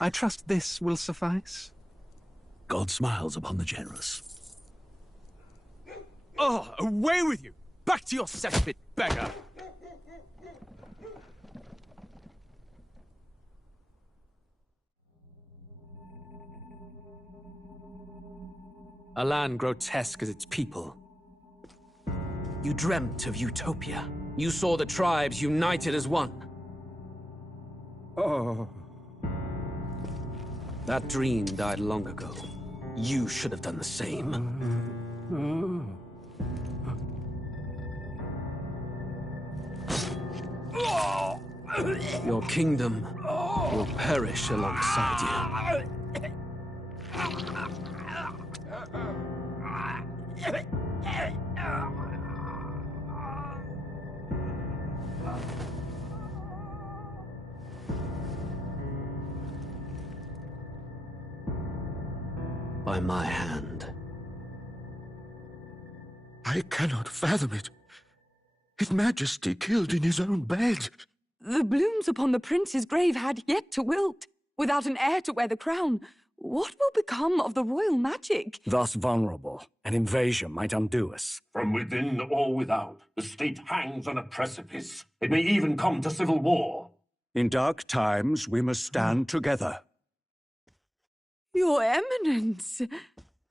I trust this will suffice. God smiles upon the generous. Oh, away with you! Back to your cesspit, beggar! A land grotesque as its people. You dreamt of utopia. You saw the tribes united as one. Oh. That dream died long ago. You should have done the same. Your kingdom will perish alongside you. By my hand. I cannot fathom it. His Majesty killed in his own bed. The blooms upon the prince's grave had yet to wilt. Without an heir to wear the crown, what will become of the royal magic? Thus vulnerable, an invasion might undo us. From within or without, the state hangs on a precipice. It may even come to civil war. In dark times, we must stand together. Your Eminence!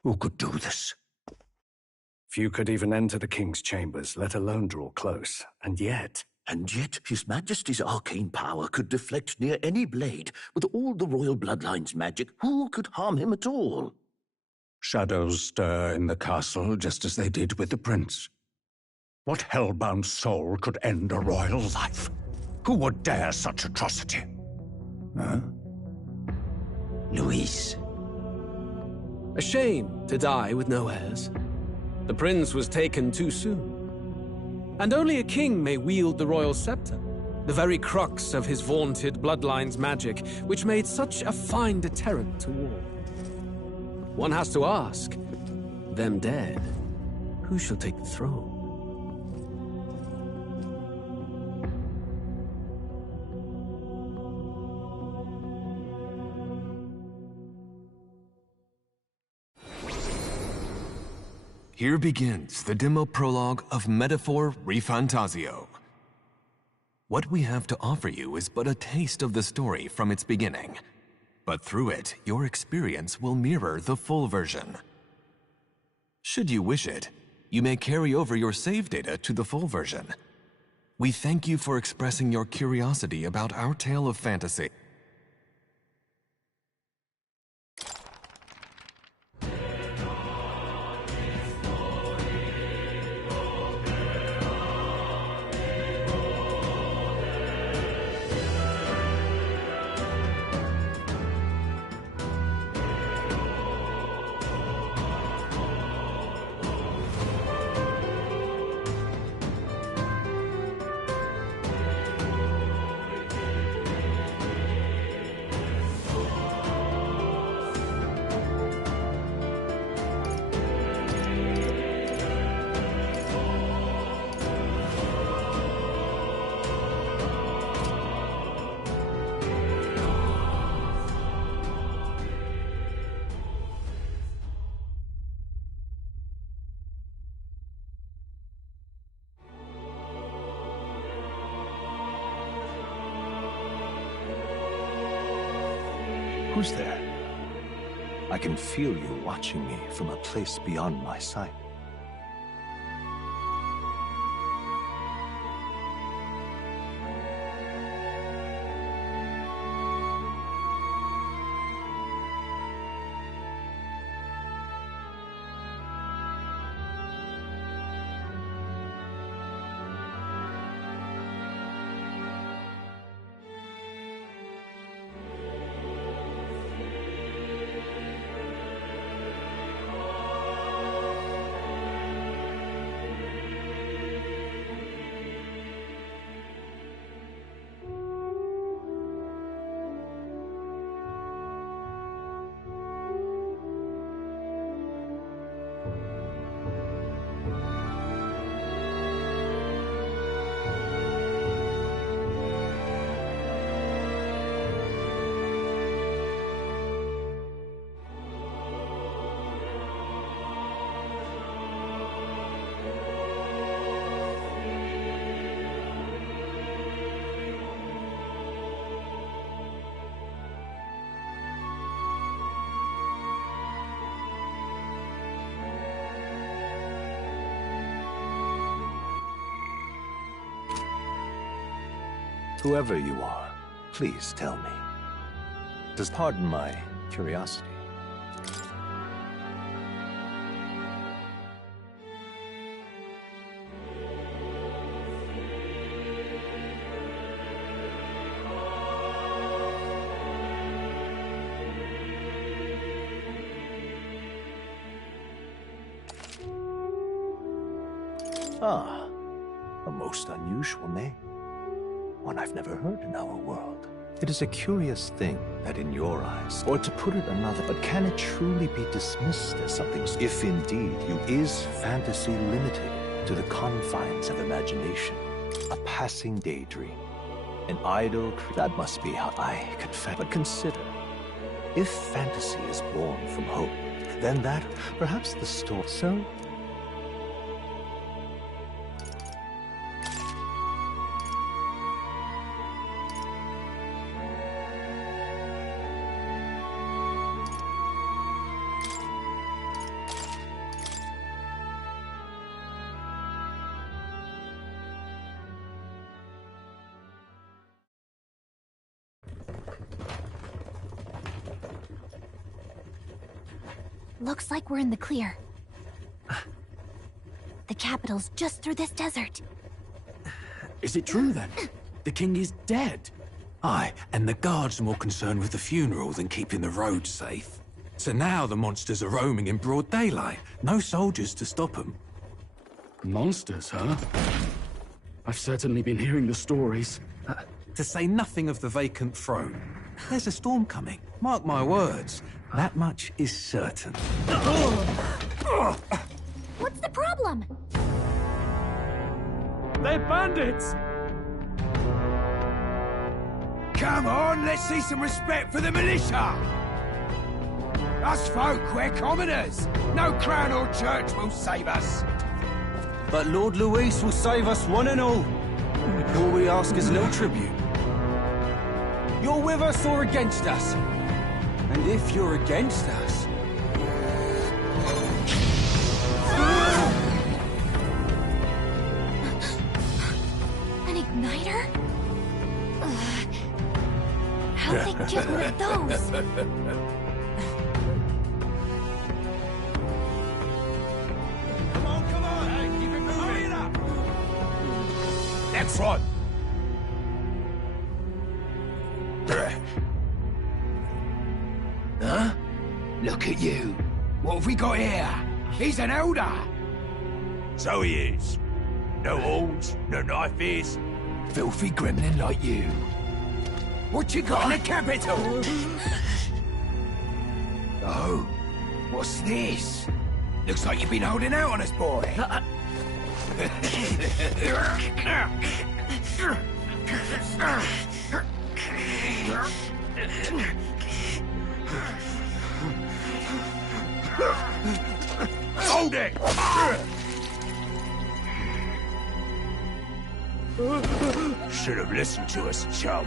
Who could do this? Few could even enter the king's chambers, let alone draw close. And yet His Majesty's arcane power could deflect near any blade. With all the royal bloodline's magic, who could harm him at all? shadows stir in the castle just as they did with the prince. What hellbound soul could end a royal life? Who would dare such atrocity? Huh? Luis. A shame to die with no heirs. The prince was taken too soon. And only a king may wield the royal scepter, the very crux of his vaunted bloodline's magic, which made such a fine deterrent to war. One has to ask, them dead, who shall take the throne? Here begins the demo prologue of Metaphor ReFantazio. What we have to offer you is but a taste of the story from its beginning, but through it, your experience will mirror the full version. Should you wish it, you may carry over your save data to the full version. We thank you for expressing your curiosity about our tale of fantasy. Who's there? I can feel you watching me from a place beyond my sight. Whoever you are, please tell me. Just pardon my curiosity. Ah, a most unusual name. One I've never heard in our world. It is a curious thing that in your eyes, or to put it another, but can it truly be dismissed as something if indeed you is fantasy limited to the confines of imagination? A passing daydream. An idle that must be how I confess. But consider, if fantasy is born from hope, then that, perhaps the story. So, looks like we're in the clear. The capital's just through this desert. Is it true then? The king is dead? Aye, and the guards are more concerned with the funeral than keeping the roads safe. So now the monsters are roaming in broad daylight. No soldiers to stop them. Monsters, huh? I've certainly been hearing the stories. To say nothing of the vacant throne. There's a storm coming. Mark my words. That much is certain. What's the problem? They're bandits! Come on, let's see some respect for the militia! Us folk, we're commoners. No crown or church will save us. But Lord Luis will save us one and all. All we ask is no tribute. You're with us or against us? And if you're against us... An igniter? How'd they get one of those? Come on, hey, keep it moving up! Next one! Huh? Look at you. What have we got here? He's an elder. So he is. No horns, no knife is. Filthy gremlin like you. What you got in the capital? Oh, what's this? Looks like you've been holding out on us, boy. Hold it! Should have listened to us, chum.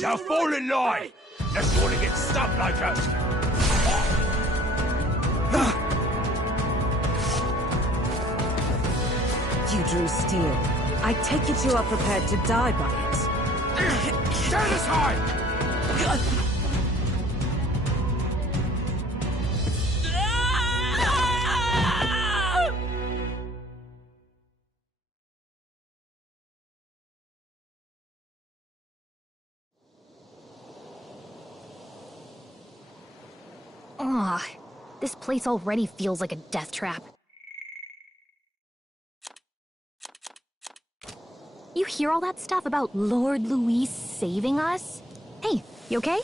Now fall in line! Let's want to get stuck like us! You drew steel. I take it you are prepared to die by it. Stand aside! Ugh, this place already feels like a death trap. You hear all that stuff about Lord Luis saving us? Hey, you okay?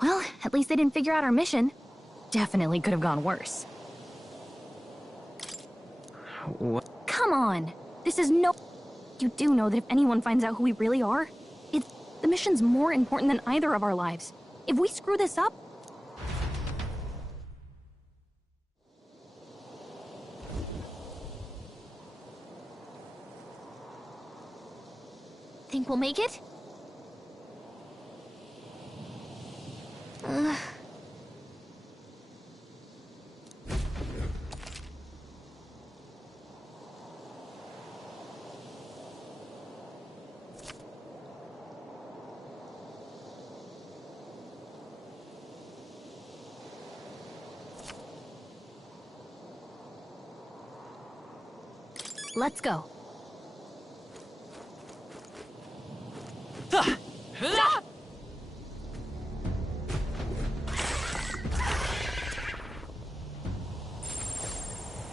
Well, at least they didn't figure out our mission. Definitely could have gone worse. What? Come on! This is no... You do know that if anyone finds out who we really are, the mission's more important than either of our lives. If we screw this up... Think we'll make it? Ugh. Let's go.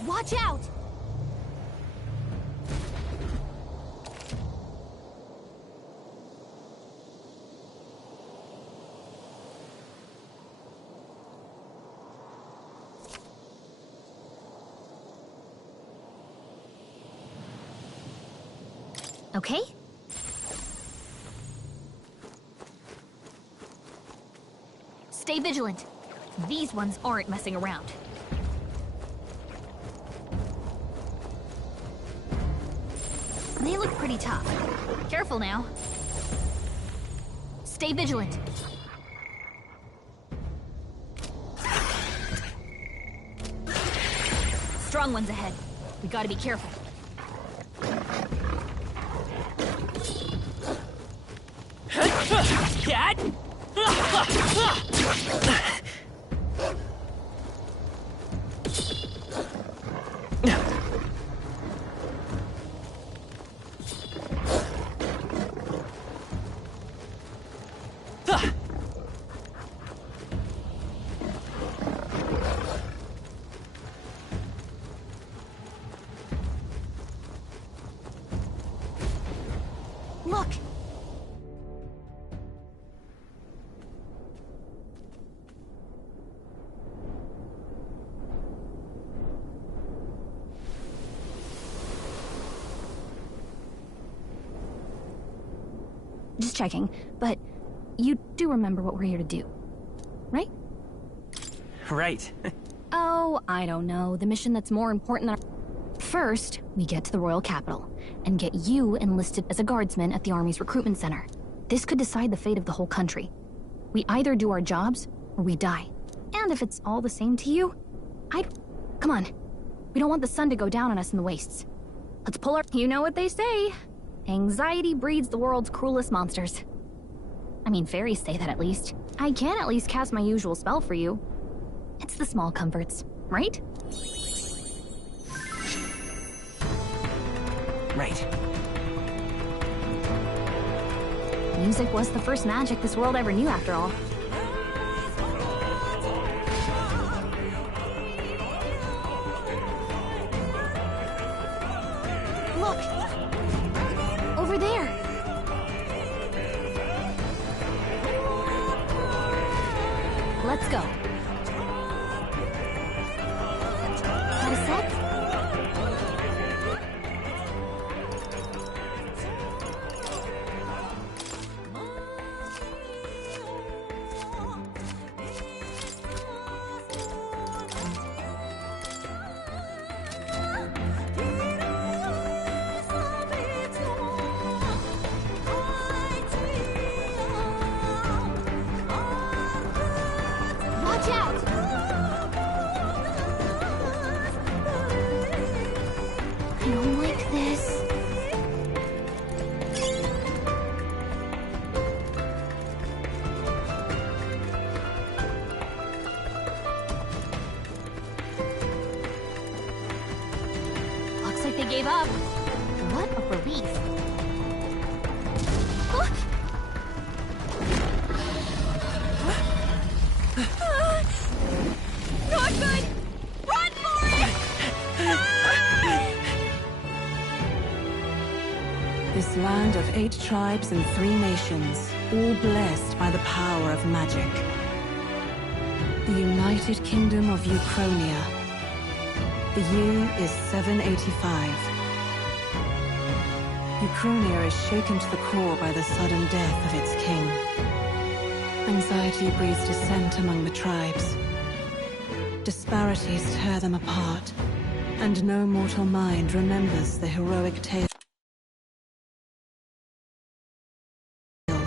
Watch out! Okay? Stay vigilant. These ones aren't messing around. They look pretty tough. Careful now. Stay vigilant. Strong ones ahead. We gotta be careful. Look! Just checking, but you do remember what we're here to do, right? Right. Oh, I don't know. The mission that's more important than... First, we get to the royal capital, and get you enlisted as a guardsman at the army's recruitment center. This could decide the fate of the whole country. We either do our jobs, or we die. And if it's all the same to you, Come on. We don't want the sun to go down on us in the wastes. Let's pull our... You know what they say. Anxiety breeds the world's cruelest monsters. I mean, fairies say that at least. I can at least cast my usual spell for you. It's the small comforts, right? Right. Music was the first magic this world ever knew, after all. Look! Over there! Let's go. Got a set? Watch out! I don't like this. Looks like they gave up. What a relief. Huh? Not good! Run for it! This land of 8 tribes and 3 nations, all blessed by the power of magic. The United Kingdom of Uchronia. The year is 785. Uchronia is shaken to the core by the sudden death of its king. Anxiety breeds dissent among the tribes. Disparities tear them apart, and no mortal mind remembers the heroic tales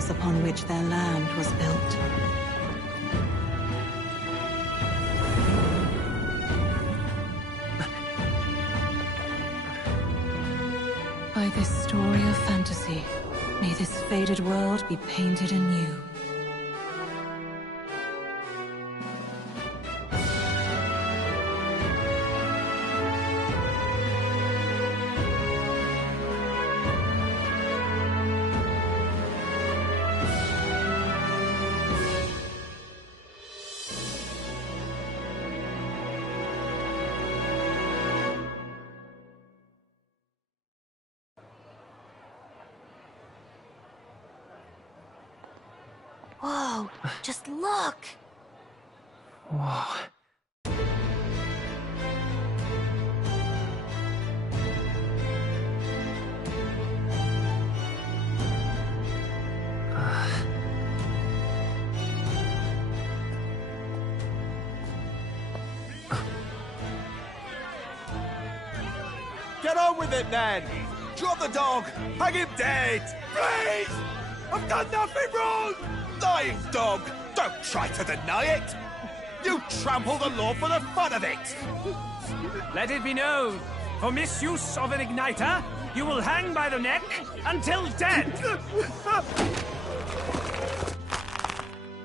upon which their land was built. By this story of fantasy, may this faded world be painted anew. Whoa, just look! Whoa. Get on with it, then! Drop the dog! Hang him dead! Please! I've done nothing wrong! Lying dog! Don't try to deny it! You trample the law for the fun of it! Let it be known, for misuse of an igniter, you will hang by the neck until dead!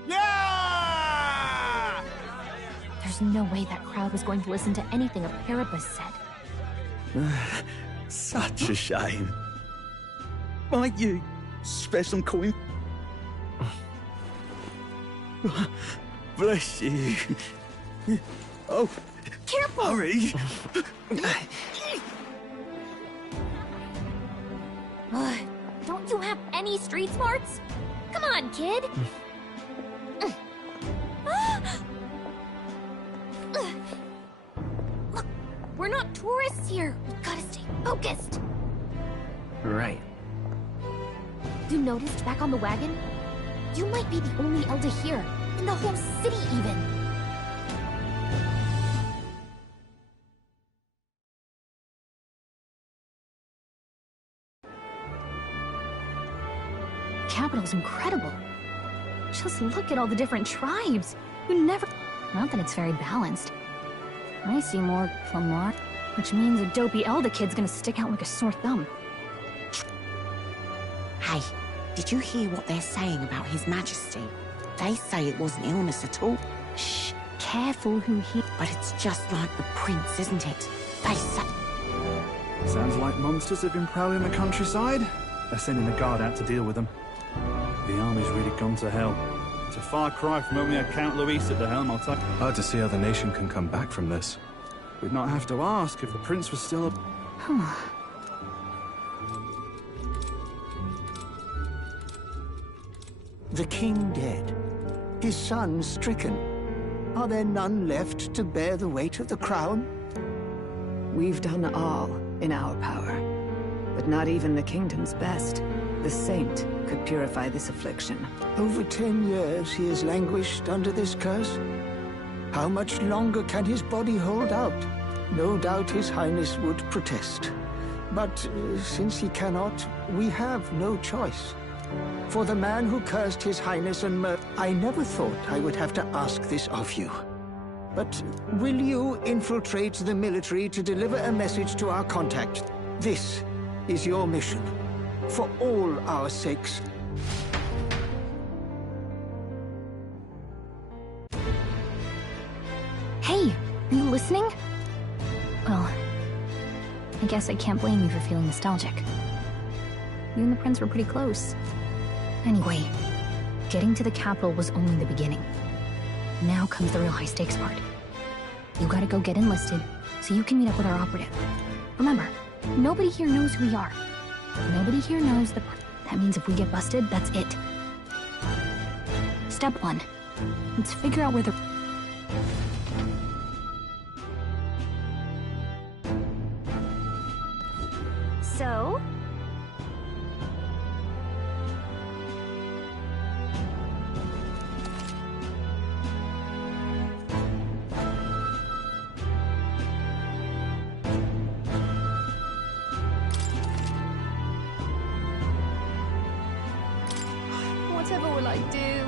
Yeah! There's no way that crowd was going to listen to anything a Paribus said. Such a shame. Might you spare some coin? Bless you. Oh, careful! Hurry! Don't you have any street smarts? Come on, kid! Look, we're not tourists here. We gotta stay focused. Right. You noticed back on the wagon? You might be the only elder here, in the whole city even. Capital's incredible. Just look at all the different tribes. You never... Not that it's very balanced. I see more Flamar, which means a dopey elder kid's gonna stick out like a sore thumb. Hey, did you hear what they're saying about His Majesty? They say it wasn't illness at all. Shh, careful who he... But it's just like the prince, isn't it? They say... Sounds like monsters have been prowling the countryside. They're sending a guard out to deal with them. The army's really gone to hell. It's a far cry from when we had Count Luis at the helm, I'll tell you. Hard to see how the nation can come back from this. We'd not have to ask if the prince was still... The king dead, his son stricken. Are there none left to bear the weight of the crown? We've done all in our power, but not even the kingdom's best. The saint could purify this affliction. Over 10 years he has languished under this curse. How much longer can his body hold out? No doubt his highness would protest. But since he cannot, we have no choice. For the man who cursed his highness and I never thought I would have to ask this of you. But will you infiltrate the military to deliver a message to our contact? This is your mission. For all our sakes. Hey, are you listening? Well, I guess I can't blame you for feeling nostalgic. You and the prince were pretty close. Anyway, getting to the capital was only the beginning. Now comes the real high-stakes part. You gotta go get enlisted, so you can meet up with our operative. Remember, nobody here knows who we are. Nobody here knows the... That means if we get busted, that's it. Step 1. Let's figure out where the... So? Whatever will I do?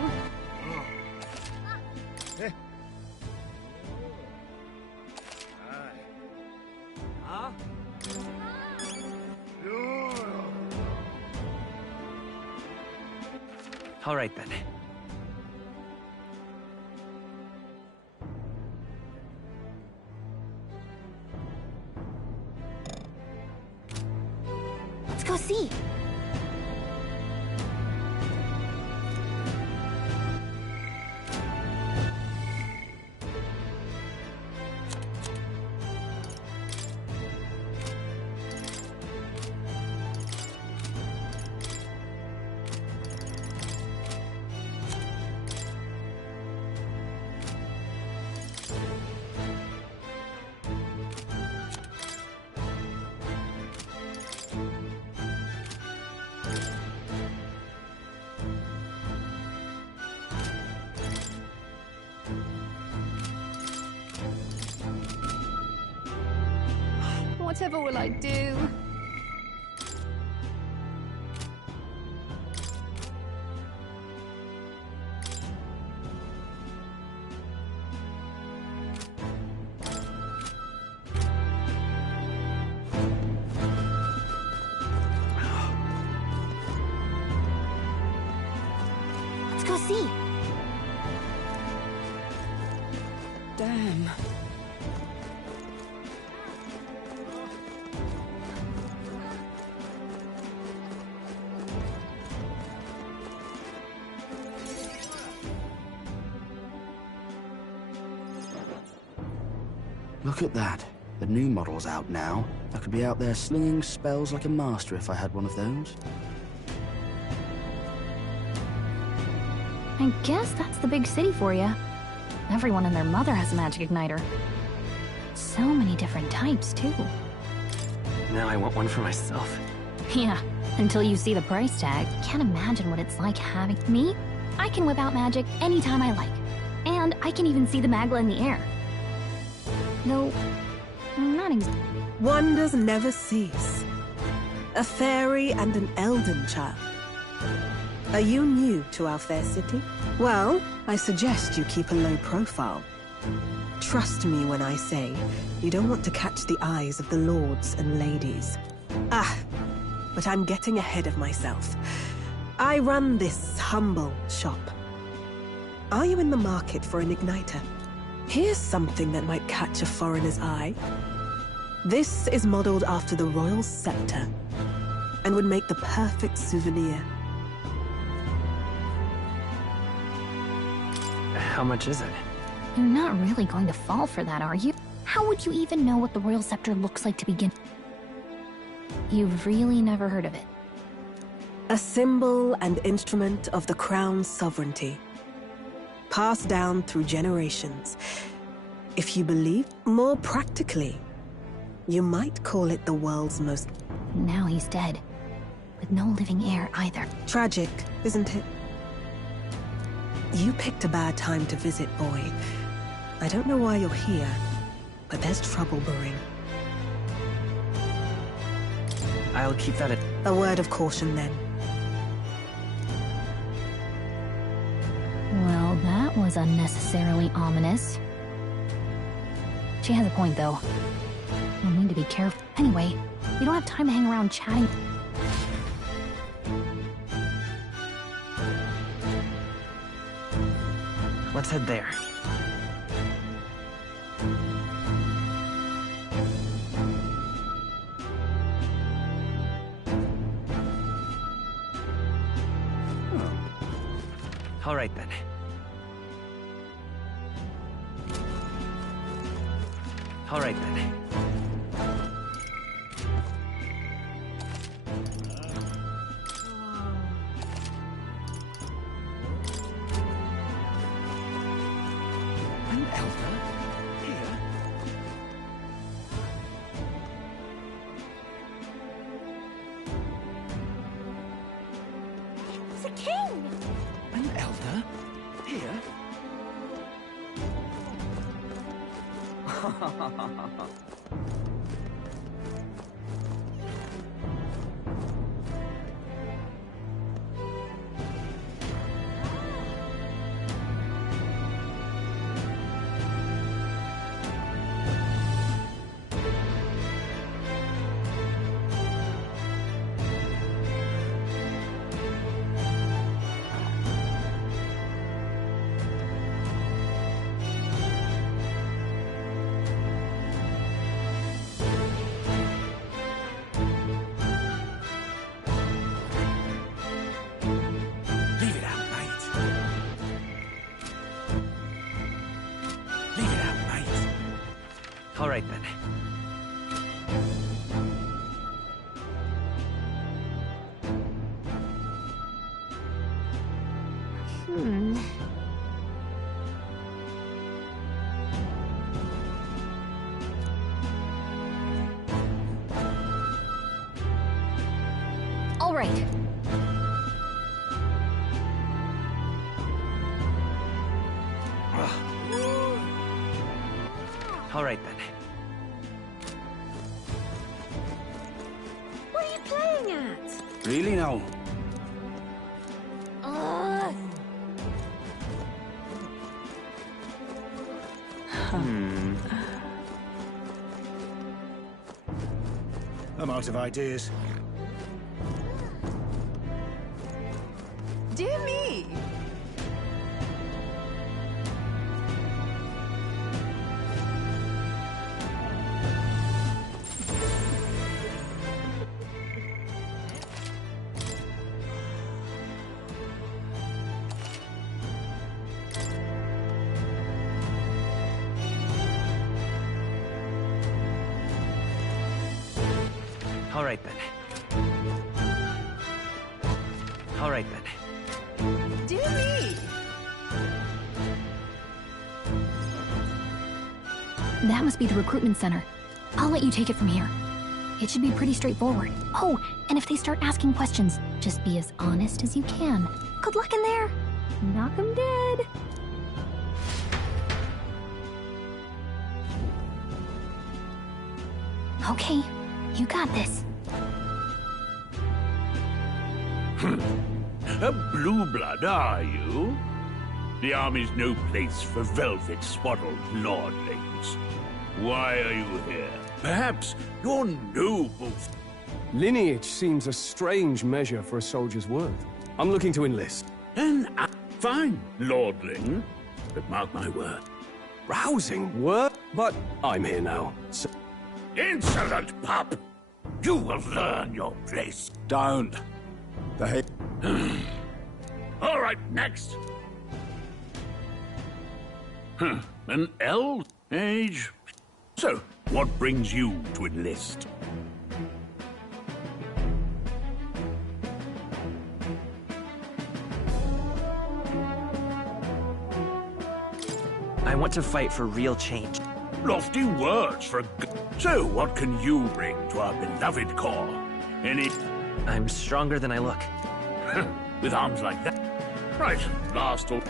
Huh? All right, then. Let's go see. Whatever will I do? Let's go see. Damn. Look at that. The new model's out now. I could be out there slinging spells like a master if I had one of those. I guess that's the big city for you. Everyone and their mother has a magic igniter. So many different types, too. Now I want one for myself. Yeah, until you see the price tag. Can't imagine what it's like having... Me? I can whip out magic anytime I like. And I can even see the Magla in the air. Though, not exactly. Wonders never cease. A fairy and an elden child. Are you new to our fair city? Well, I suggest you keep a low profile. Trust me when I say you don't want to catch the eyes of the lords and ladies. But I'm getting ahead of myself. I run this humble shop. Are you in the market for an igniter? Here's something that might catch a foreigner's eye. This is modeled after the royal scepter and would make the perfect souvenir. How much is it? You're not really going to fall for that, are you? How would you even know what the royal scepter looks like to begin? You've really never heard of it. A symbol and instrument of the crown's sovereignty. Passed down through generations. If you believe, more practically, you might call it the world's most... Now he's dead. With no living heir either. Tragic, isn't it? You picked a bad time to visit, boy. I don't know why you're here, but there's trouble brewing. I'll keep that at... A word of caution, then. Well, that was unnecessarily ominous. She has a point, though. We'll need to be careful. Anyway, we don't have time to hang around chatting. Let's head there. All right, then. All right, then. An elder? Here? He's a king! An elder? Here? All right, then. All right. All right, then. Really now? I'm out of ideas. Dear me! All right, then. All right, then. Dear me! That must be the recruitment center. I'll let you take it from here. It should be pretty straightforward. Oh, and if they start asking questions, just be as honest as you can. Good luck in there. Knock 'em dead. Okay, you got this. A blue blood, are you? The army's no place for velvet-swaddled lordlings. Why are you here? Perhaps your noble... Lineage seems a strange measure for a soldier's worth. I'm looking to enlist. Then fine, lordling. But mark my word. Rousing word? But I'm here now, so... Insolent pup! You will learn your place. Don't. All right, next. An elf age? So, what brings you to enlist? I want to fight for real change. Lofty words for a So, what can you bring to our beloved corps? Any... I'm stronger than I look. With arms like that? Right, last or...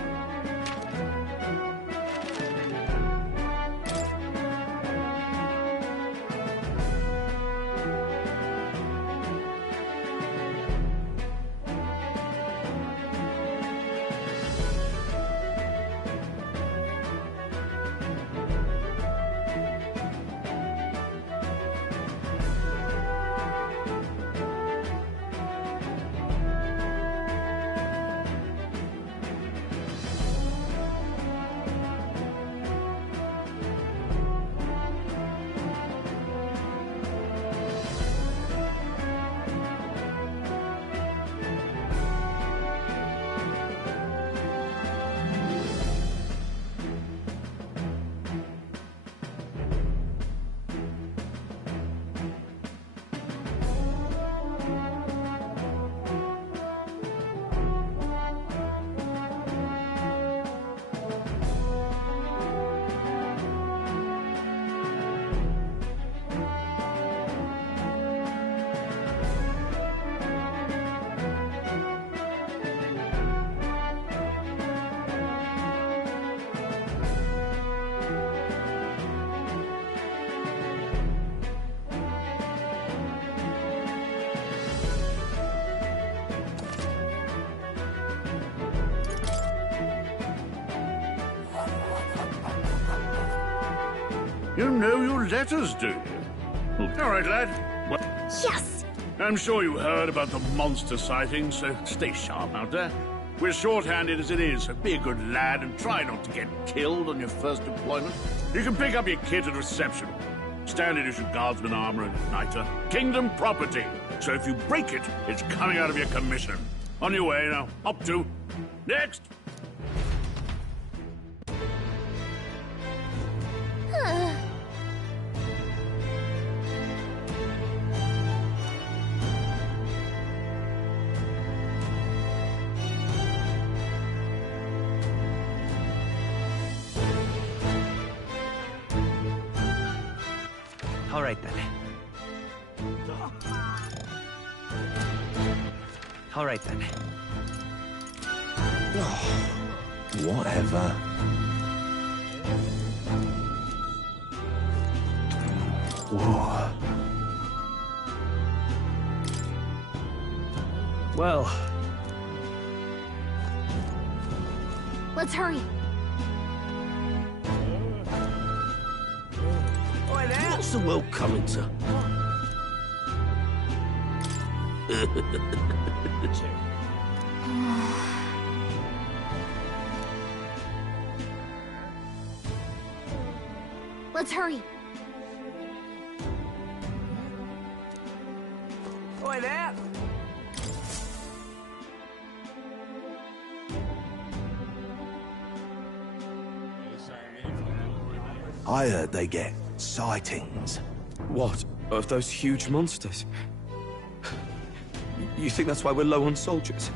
You know your letters, do you? All right, lad. Well, yes! I'm sure you heard about the monster sightings, so stay sharp out there. We're short-handed as it is, so be a good lad and try not to get killed on your first deployment. You can pick up your kit at reception. Standard issue guardsman armor and igniter. Kingdom property. So if you break it, it's coming out of your commission. On your way now. Up to. Next! All right, then. All right, then. Whatever. Whoa. Well... Let's hurry. What's the world coming to? Let's hurry. Oi there! I heard they get sightings. What? Of those huge monsters? You think that's why we're low on soldiers?